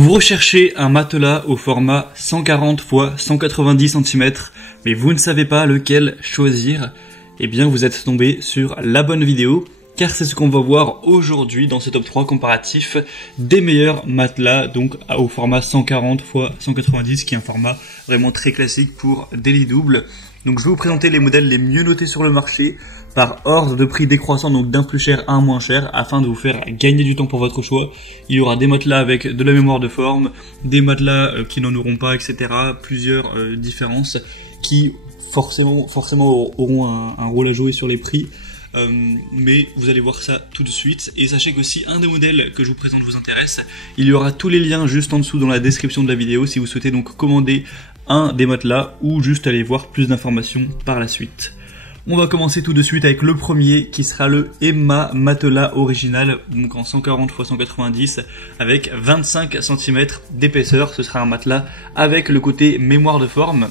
Vous recherchez un matelas au format 140 x 190 cm, mais vous ne savez pas lequel choisir. Eh bien, vous êtes tombé sur la bonne vidéo, car c'est ce qu'on va voir aujourd'hui dans ce top 3 comparatif des meilleurs matelas, donc au format 140 x 190, qui est un format vraiment très classique pour des lits doubles. Donc je vais vous présenter les modèles les mieux notés sur le marché, par ordre de prix décroissant, donc d'un plus cher à un moins cher, afin de vous faire gagner du temps pour votre choix. Il y aura des matelas avec de la mémoire de forme, des matelas qui n'en auront pas, etc. Plusieurs différences qui forcément auront un rôle à jouer sur les prix. Mais vous allez voir ça tout de suite. Et sachez que si un des modèles que je vous présente vous intéresse, il y aura tous les liens juste en dessous dans la description de la vidéo si vous souhaitez donc commander un des matelas ou juste aller voir plus d'informations par la suite. On va commencer tout de suite avec le premier qui sera le Emma matelas original, donc en 140 x 190 avec 25 cm d'épaisseur. Ce sera un matelas avec le côté mémoire de forme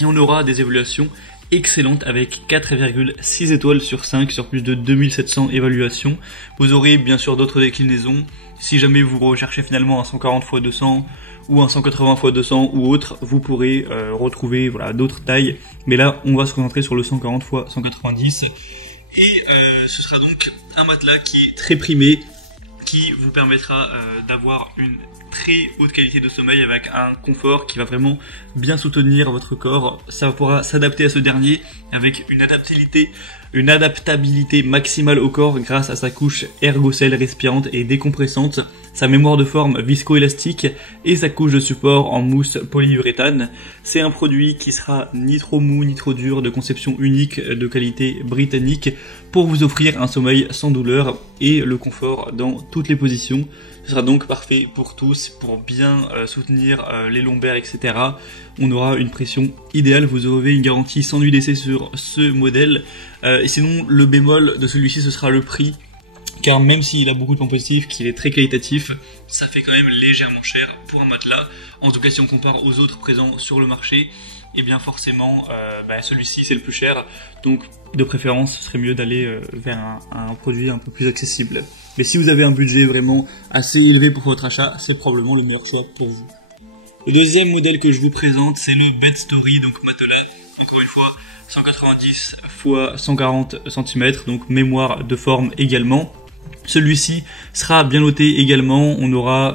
et on aura des évaluations excellentes avec 4,6 étoiles sur 5 sur plus de 2700 évaluations. Vous aurez bien sûr d'autres déclinaisons. Si jamais vous recherchez finalement un 140 x 200 ou un 180 x 200 ou autre, vous pourrez retrouver d'autres tailles. Mais là, on va se concentrer sur le 140 x 190. Et ce sera donc un matelas qui est très primé, qui vous permettra d'avoir une très haute qualité de sommeil avec un confort qui va vraiment bien soutenir votre corps. Ça pourra s'adapter à ce dernier avec une adaptabilité maximale au corps grâce à sa couche ergocelle respirante et décompressante, sa mémoire de forme viscoélastique et sa couche de support en mousse polyuréthane. C'est un produit qui sera ni trop mou ni trop dur, de conception unique de qualité britannique pour vous offrir un sommeil sans douleur et le confort dans toutes les positions. Ce sera donc parfait pour tous, pour bien soutenir les lombaires, etc. On aura une pression idéale, vous aurez une garantie sans nuit d'essai sur ce modèle. Et sinon, le bémol de celui-ci, ce sera le prix. Car même s'il a beaucoup de points positifs, qu'il est très qualitatif, ça fait quand même légèrement cher pour un matelas. En tout cas, si on compare aux autres présents sur le marché, et bien forcément, celui-ci c'est le plus cher. Donc, de préférence, ce serait mieux d'aller vers un produit un peu plus accessible. Mais si vous avez un budget vraiment assez élevé pour votre achat, c'est probablement le meilleur choix pour vous. Le deuxième modèle que je vous présente, c'est le Bedstory, donc matelas, encore une fois, 190 x 140 cm, donc mémoire de forme également. Celui-ci sera bien noté également, on aura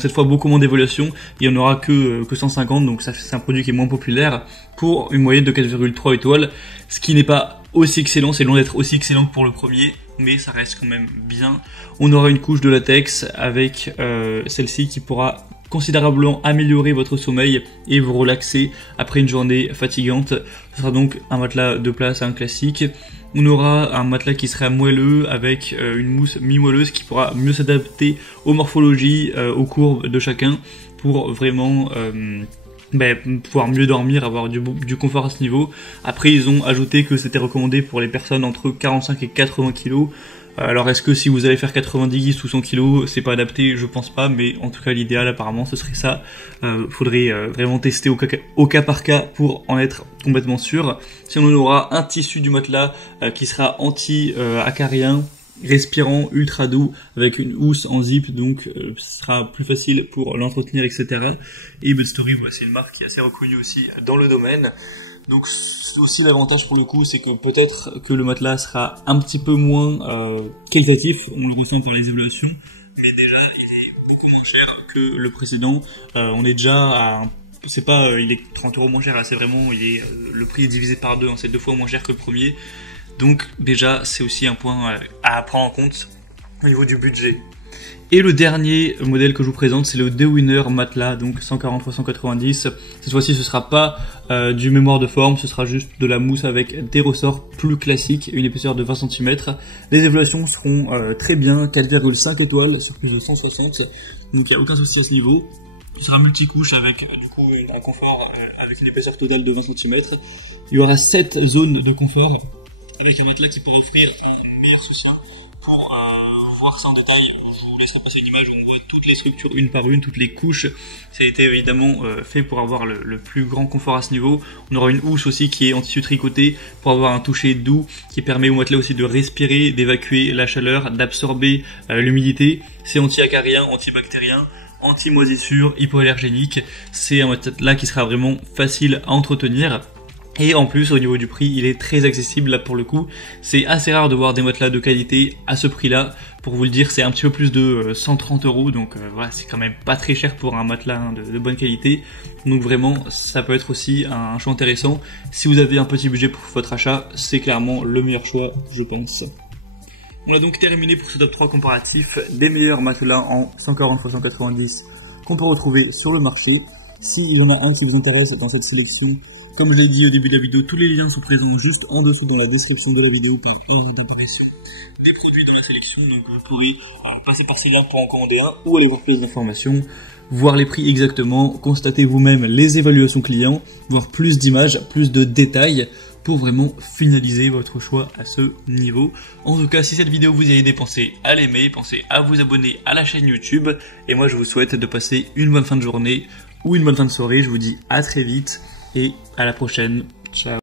cette fois beaucoup moins d'évaluation, il n'y en aura que 150, donc ça c'est un produit qui est moins populaire, pour une moyenne de 4,3 étoiles, ce qui n'est pas aussi excellent, c'est loin d'être aussi excellent que pour le premier, mais ça reste quand même bien. On aura une couche de latex avec celle-ci qui pourra considérablement améliorer votre sommeil et vous relaxer après une journée fatigante. Ce sera donc un matelas de place, un classique. On aura un matelas qui sera moelleux avec une mousse mi-moelleuse qui pourra mieux s'adapter aux morphologies, aux courbes de chacun pour vraiment pouvoir mieux dormir, avoir du confort à ce niveau. Après, ils ont ajouté que c'était recommandé pour les personnes entre 45 et 80 kg. Alors est-ce que si vous allez faire 90 ou 100 kg, c'est pas adapté? Je pense pas, mais en tout cas l'idéal apparemment ce serait ça. Faudrait vraiment tester au cas par cas pour en être complètement sûr. Sinon on aura un tissu du matelas qui sera anti-acarien, respirant, ultra doux, avec une housse en zip, donc ce sera plus facile pour l'entretenir, etc. Et Bedstory, c'est une marque qui est assez reconnue aussi dans le domaine. Donc c'est aussi l'avantage pour le coup, c'est que peut-être que le matelas sera un petit peu moins qualitatif, on le ressent par les évaluations, mais déjà il est beaucoup moins cher que le précédent. On est déjà à il est 30 € moins cher, là c'est vraiment, le prix est divisé par deux, c'est 2 fois moins cher que le premier. Donc déjà c'est aussi un point à prendre en compte au niveau du budget. Et le dernier modèle que je vous présente, c'est le Dewinner matelas, donc 140 x 190. Cette fois-ci, ce sera pas du mémoire de forme, ce sera juste de la mousse avec des ressorts plus classiques, une épaisseur de 20 cm. Les évaluations seront très bien, 4,5 étoiles sur plus de 160, donc il n'y a aucun souci à ce niveau. Ce sera multicouche avec du coup un confort avec une épaisseur totale de 20 cm. Il y aura 7 zones de confort avec un matelas qui peut offrir un meilleur soutien. Pour voir ça en détail, je vous laisserai passer une image où on voit toutes les structures une par une, toutes les couches. Ça a été évidemment fait pour avoir le plus grand confort à ce niveau. On aura une housse aussi qui est en tissu tricoté pour avoir un toucher doux qui permet au matelas aussi de respirer, d'évacuer la chaleur, d'absorber l'humidité. C'est anti-acarien, antibactérien. anti-moisissure, hypoallergénique. C'est un matelas qui sera vraiment facile à entretenir. Et en plus, au niveau du prix, il est très accessible là pour le coup. C'est assez rare de voir des matelas de qualité à ce prix-là. Pour vous le dire, c'est un petit peu plus de 130 €. Donc voilà, c'est quand même pas très cher pour un matelas de bonne qualité. Donc vraiment, ça peut être aussi un choix intéressant. Si vous avez un petit budget pour votre achat, c'est clairement le meilleur choix, je pense. On a donc terminé pour ce top 3 comparatif des meilleurs matelas en 140 x 190 qu'on peut retrouver sur le marché. S'il y en a un qui vous intéresse dans cette sélection, comme je l'ai dit au début de la vidéo, tous les liens sont présents juste en dessous dans la description de la vidéo par une d'impression des produits de la sélection. Donc vous pourrez passer par ces liens pour en commander un ou aller voir plus d'informations, voir les prix exactement, constater vous-même les évaluations clients, voir plus d'images, plus de détails pour vraiment finaliser votre choix à ce niveau. En tout cas, si cette vidéo vous a aidé, pensez à l'aimer, pensez à vous abonner à la chaîne YouTube. Et moi, je vous souhaite de passer une bonne fin de journée ou une bonne fin de soirée. Je vous dis à très vite et à la prochaine. Ciao.